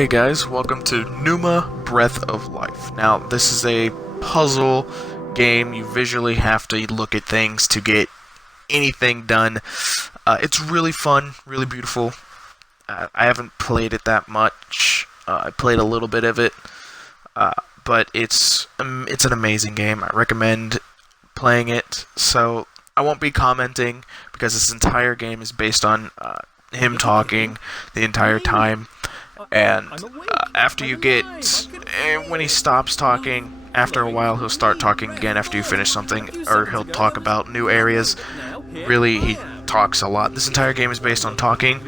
Hey guys, welcome to Pneuma Breath of Life. Now, this is a puzzle game. You visually have to look at things to get anything done. It's really fun, really beautiful. I haven't played it that much. I played a little bit of it, but it's an amazing game. I recommend playing it. So I won't be commenting because this entire game is based on him talking the entire time. And after you get, when he stops talking, after a while he'll start talking again after you finish something, or he'll talk about new areas. Really, he talks a lot. This entire game is based on talking,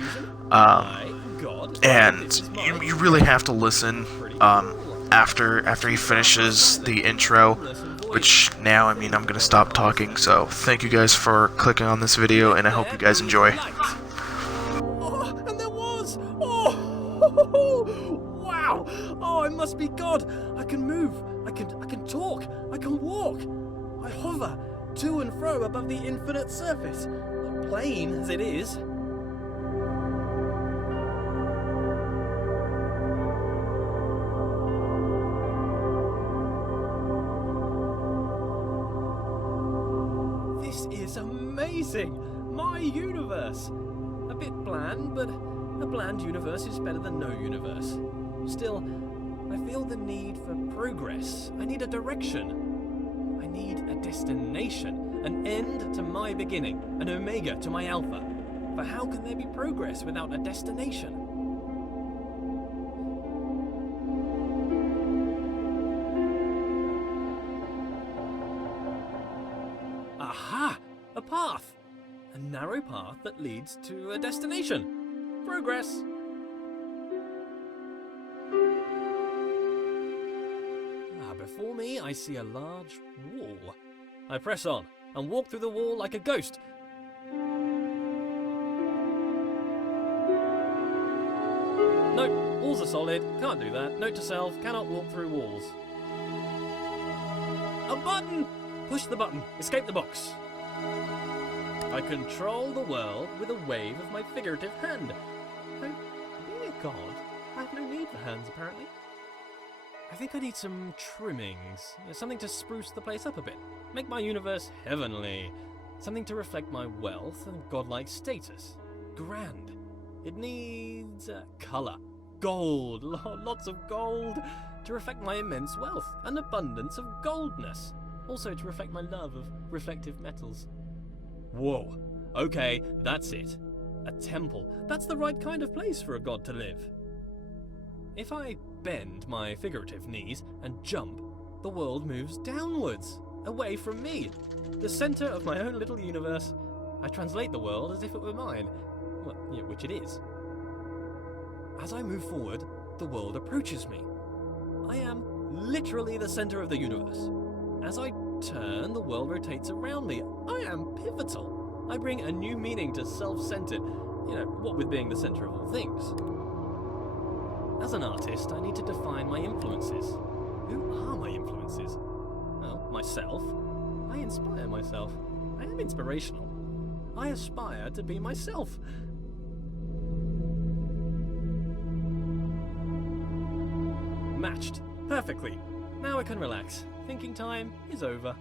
and you really have to listen after he finishes the intro, which now, I'm going to stop talking, so thank you guys for clicking on this video, and I hope you guys enjoy. Wow! Oh, it must be God! I can move, I can talk, I can walk. I hover to and fro above the infinite surface, plain as it is. This is amazing! My universe! A bit bland, but a bland universe is better than no universe. Still, I feel the need for progress. I need a direction. I need a destination. An end to my beginning. An omega to my alpha. For how can there be progress without a destination? Aha! A path! A narrow path that leads to a destination. Progress! Before me, I see a large wall. I press on and walk through the wall like a ghost. Nope, walls are solid. Can't do that. Note to self, cannot walk through walls. A button! Push the button. Escape the box. I control the world with a wave of my figurative hand. Though, being a god, I have no need for hands, apparently. I think I need some trimmings, something to spruce the place up a bit, make my universe heavenly, something to reflect my wealth and godlike status. Grand. It needs colour, gold, lots of gold, to reflect my immense wealth, an abundance of goldness, also to reflect my love of reflective metals. Whoa, okay, that's it. A temple, that's the right kind of place for a god to live. If I bend my figurative knees and jump, the world moves downwards, away from me, the centre of my own little universe. I translate the world as if it were mine, well, which it is. As I move forward, the world approaches me. I am literally the centre of the universe. As I turn, the world rotates around me. I am pivotal. I bring a new meaning to self-centered, what with being the centre of all things. As an artist, I need to define my influences. Who are my influences? Well, myself. I inspire myself. I am inspirational. I aspire to be myself. Matched. Perfectly. Now I can relax. Thinking time is over.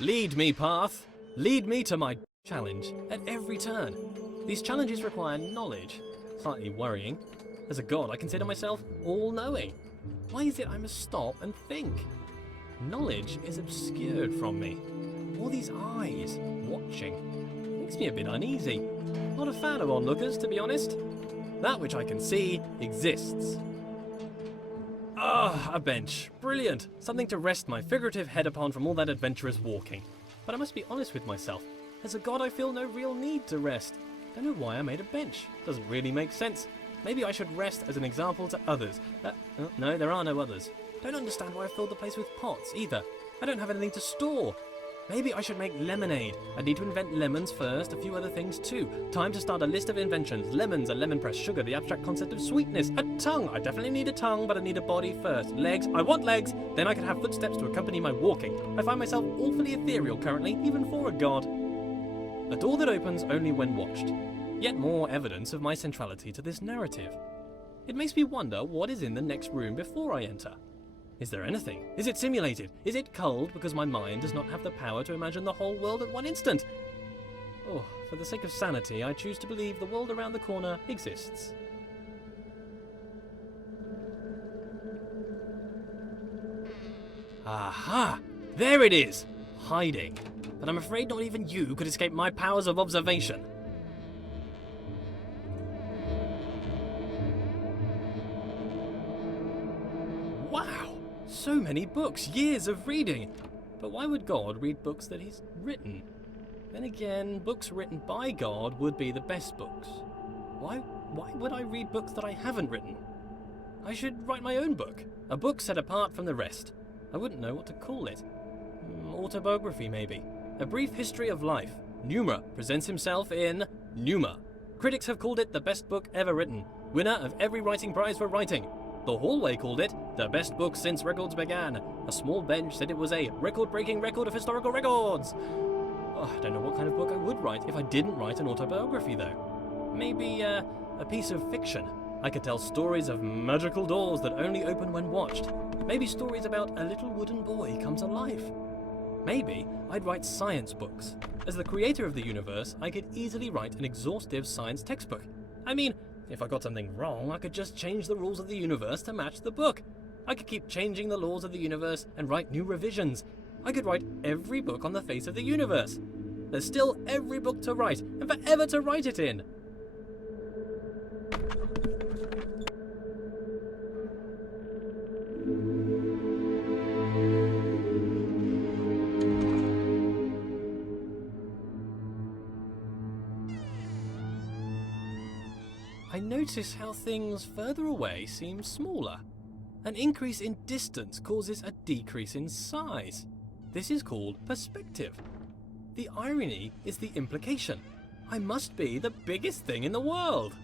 Lead me, path. Lead me to my challenge at every turn. These challenges require knowledge. Slightly worrying. As a god, I consider myself all-knowing. Why is it I must stop and think? knowledge is obscured from me. All these eyes watching makes me a bit uneasy. Not a fan of onlookers, to be honest. That which I can see exists. Ah, a bench. Brilliant. Something to rest my figurative head upon from all that adventurous walking. But I must be honest with myself. As a god, I feel no real need to rest. Don't know why I made a bench. Doesn't really make sense. Maybe I should rest as an example to others. No, there are no others. Don't understand why I filled the place with pots, either. I don't have anything to store. Maybe I should make lemonade. I need to invent lemons first, a few other things too. Time to start a list of inventions. Lemons, a lemon press, sugar, the abstract concept of sweetness, a tongue. I definitely need a tongue, but I need a body first. Legs, I want legs. Then I can have footsteps to accompany my walking. I find myself awfully ethereal currently, even for a god. A door that opens only when watched. Yet more evidence of my centrality to this narrative. It makes me wonder what is in the next room before I enter. Is there anything? Is it simulated? Is it culled because my mind does not have the power to imagine the whole world at one instant? Oh, for the sake of sanity, I choose to believe the world around the corner exists. Aha! There it is! Hiding. But I'm afraid not even you could escape my powers of observation. Wow! So many books, years of reading. But why would God read books that he's written? Then again, books written by God would be the best books. Why would I read books that I haven't written? I should write my own book. A book set apart from the rest. I wouldn't know what to call it. Autobiography, maybe. A brief history of life. Pneuma presents himself in Pneuma. Critics have called it the best book ever written. Winner of every writing prize for writing. The Hallway called it the best book since records began. A small bench said it was a record-breaking record of historical records. Oh, I don't know what kind of book I would write if I didn't write an autobiography, though. Maybe a piece of fiction. I could tell stories of magical doors that only open when watched. Maybe stories about a little wooden boy come to life. Maybe I'd write science books. As the creator of the universe, I could easily write an exhaustive science textbook. I mean, if I got something wrong, I could just change the rules of the universe to match the book. I could keep changing the laws of the universe and write new revisions. I could write every book on the face of the universe. There's still every book to write, and forever to write it in. I notice how things further away seem smaller. An increase in distance causes a decrease in size. This is called perspective. The irony is the implication. I must be the biggest thing in the world.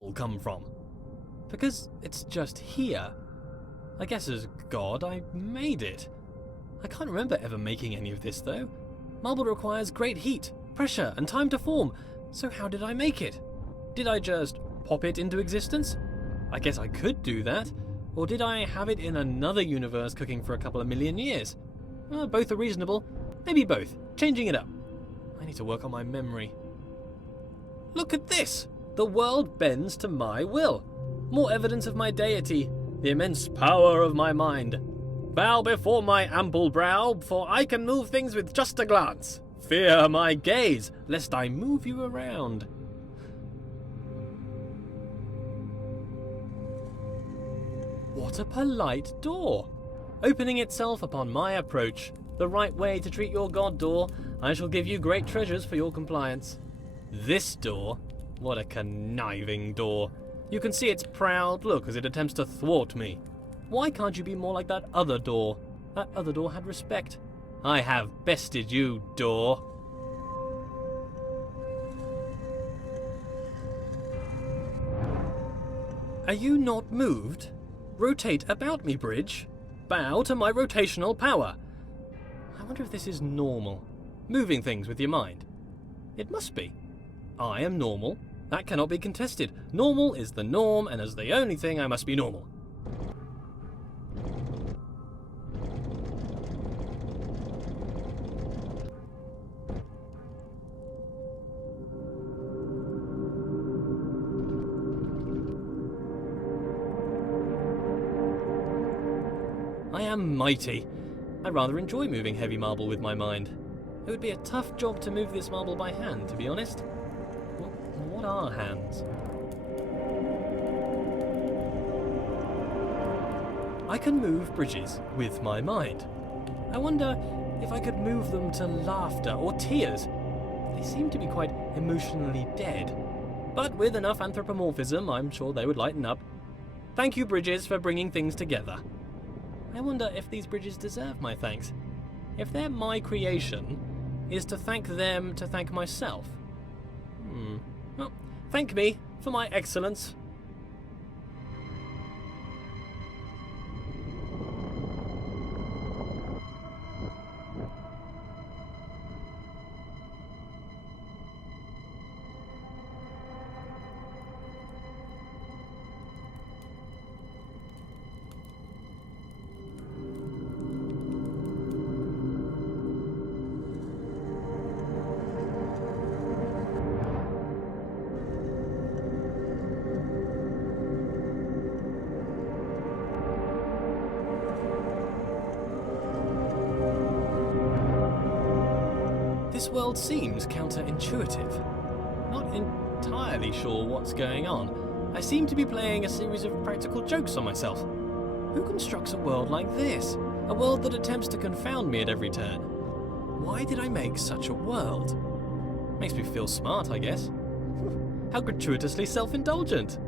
Will come from. Because it's just here. I guess as God, I made it. I can't remember ever making any of this, though. Marble requires great heat, pressure, and time to form, so how did I make it? Did I just pop it into existence? I guess I could do that. Or did I have it in another universe cooking for a couple of million years? Both are reasonable. Maybe both. Changing it up. I need to work on my memory. Look at this! The world bends to my will. More evidence of my deity. The immense power of my mind. Bow before my ample brow, for I can move things with just a glance. Fear my gaze, lest I move you around. What a polite door! Opening itself upon my approach. The right way to treat your god, door. I shall give you great treasures for your compliance. This door? What a conniving door. You can see its proud look as it attempts to thwart me. Why can't you be more like that other door? That other door had respect. I have bested you, door. Are you not moved? Rotate about me, bridge. Bow to my rotational power. I wonder if this is normal. Moving things with your mind. It must be. I am normal. That cannot be contested. Normal is the norm, and as the only thing, I must be normal. I am mighty. I rather enjoy moving heavy marble with my mind. It would be a tough job to move this marble by hand, to be honest. What are hands? I can move bridges with my mind. I wonder if I could move them to laughter or tears. They seem to be quite emotionally dead. But with enough anthropomorphism, I'm sure they would lighten up. Thank you, bridges, for bringing things together. I wonder if these bridges deserve my thanks. If they're my creation, is to thank them to thank myself? Well, thank me for my excellence. This world seems counterintuitive. Not entirely sure what's going on. I seem to be playing a series of practical jokes on myself. Who constructs a world like this? A world that attempts to confound me at every turn. Why did I make such a world? Makes me feel smart, I guess. How gratuitously self-indulgent.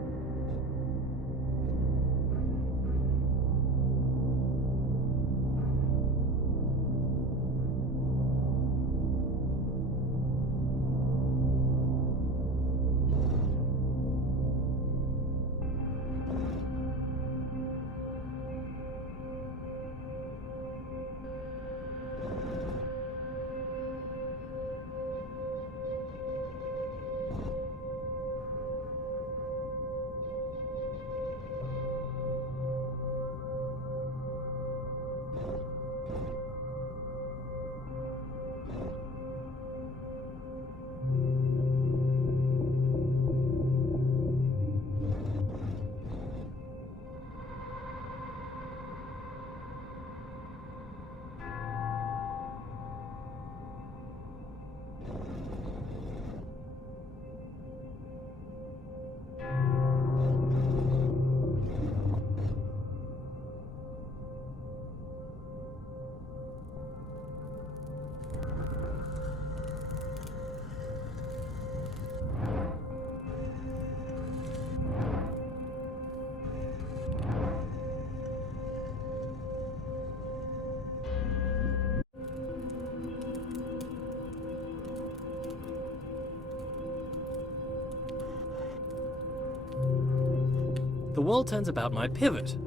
The world turns about my pivot.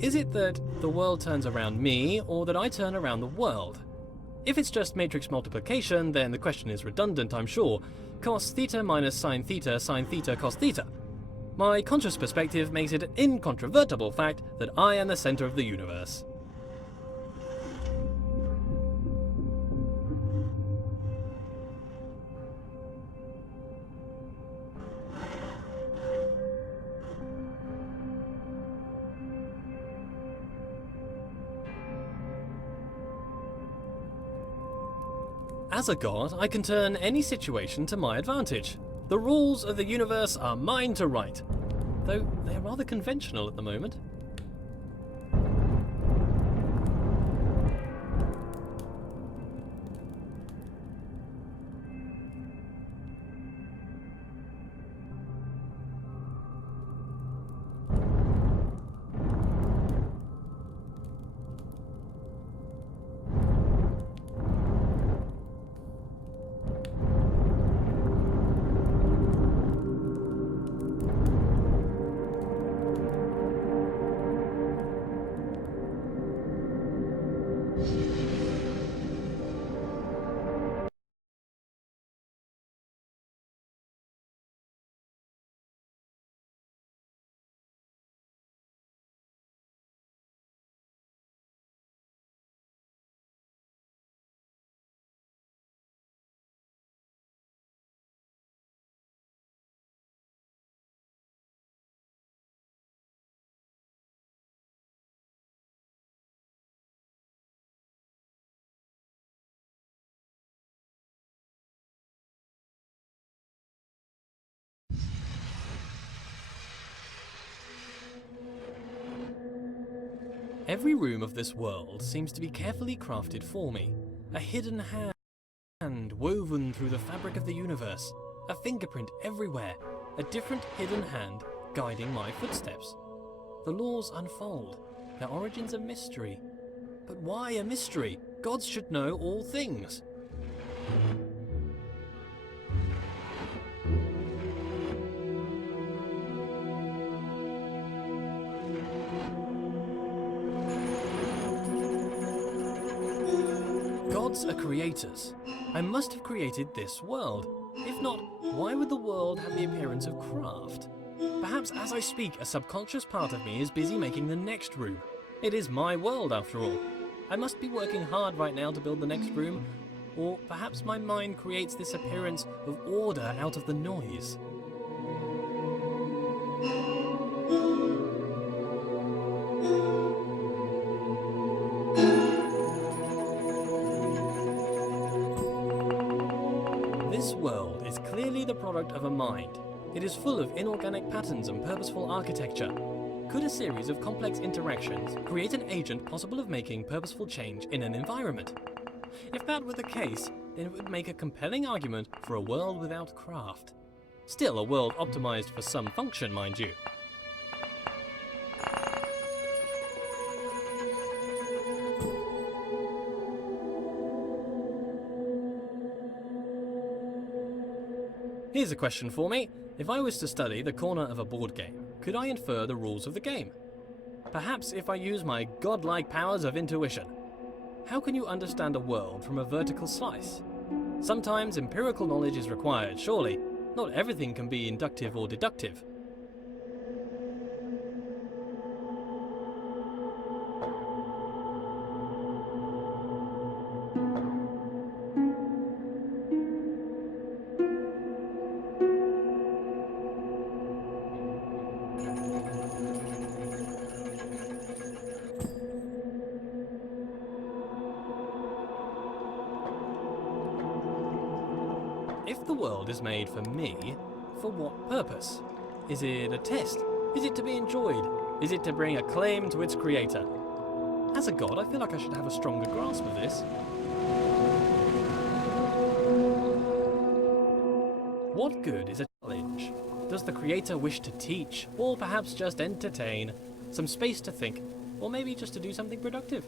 Is it that the world turns around me, or that I turn around the world? If it's just matrix multiplication, then the question is redundant, I'm sure. Cos theta minus sine theta cos theta. My conscious perspective makes it an incontrovertible fact that I am the center of the universe. As a god, I can turn any situation to my advantage. The rules of the universe are mine to write, though they're rather conventional at the moment. Every room of this world seems to be carefully crafted for me. A hidden hand woven through the fabric of the universe. A fingerprint everywhere. A different hidden hand guiding my footsteps. The laws unfold. Their origins a mystery. But why a mystery? Gods should know all things. Gods are creators. I must have created this world. If not, why would the world have the appearance of craft? Perhaps as I speak, a subconscious part of me is busy making the next room. It is my world after all. I must be working hard right now to build the next room, or perhaps my mind creates this appearance of order out of the noise. This world is clearly the product of a mind. It is full of inorganic patterns and purposeful architecture. Could a series of complex interactions create an agent possible of making purposeful change in an environment? If that were the case, then it would make a compelling argument for a world without craft. Still a world optimized for some function, mind you. Here's a question for me. If I was to study the corner of a board game, could I infer the rules of the game? Perhaps if I use my godlike powers of intuition. How can you understand a world from a vertical slice? Sometimes empirical knowledge is required, surely. Not everything can be inductive or deductive. If the world is made for me, for what purpose? Is it a test? Is it to be enjoyed? Is it to bring acclaim to its creator? As a god, I feel like I should have a stronger grasp of this. What good is a challenge? Does the creator wish to teach, or perhaps just entertain? Some space to think, or maybe just to do something productive?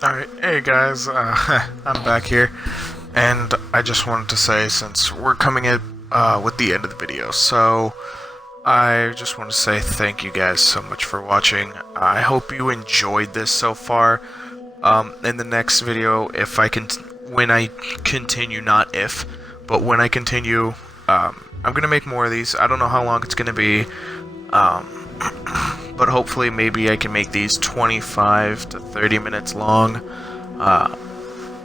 Alright, hey guys, I'm back here, and I just wanted to say, since we're coming in with the end of the video, so I just want to say thank you guys so much for watching. I hope you enjoyed this so far. In the next video, if I can, when I continue, not if, but when I continue, I'm gonna make more of these. I don't know how long it's gonna be, but hopefully maybe I can make these 25 to 30 minutes long.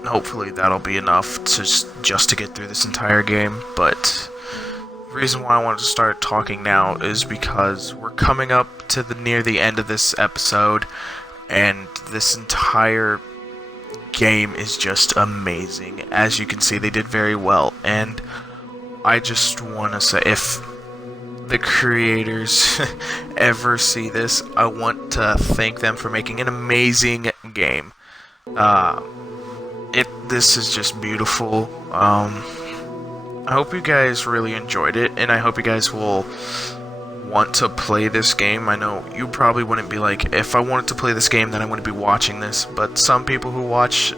Hopefully that'll be enough to just to get through this entire game, but the reason why I wanted to start talking now is because we're coming up to near the end of this episode, and this entire game is just amazing. As you can see, they did very well, and I just want to say, if the creators ever see this, I want to thank them for making an amazing game. This is just beautiful. I hope you guys really enjoyed it, and I hope you guys will want to play this game. I know you probably wouldn't be like, if I wanted to play this game, then I wouldn't be watching this, but some people who watch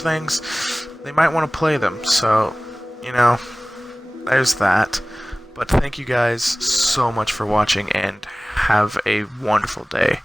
things, they might want to play them, so, you know, there's that. But thank you guys so much for watching, and have a wonderful day.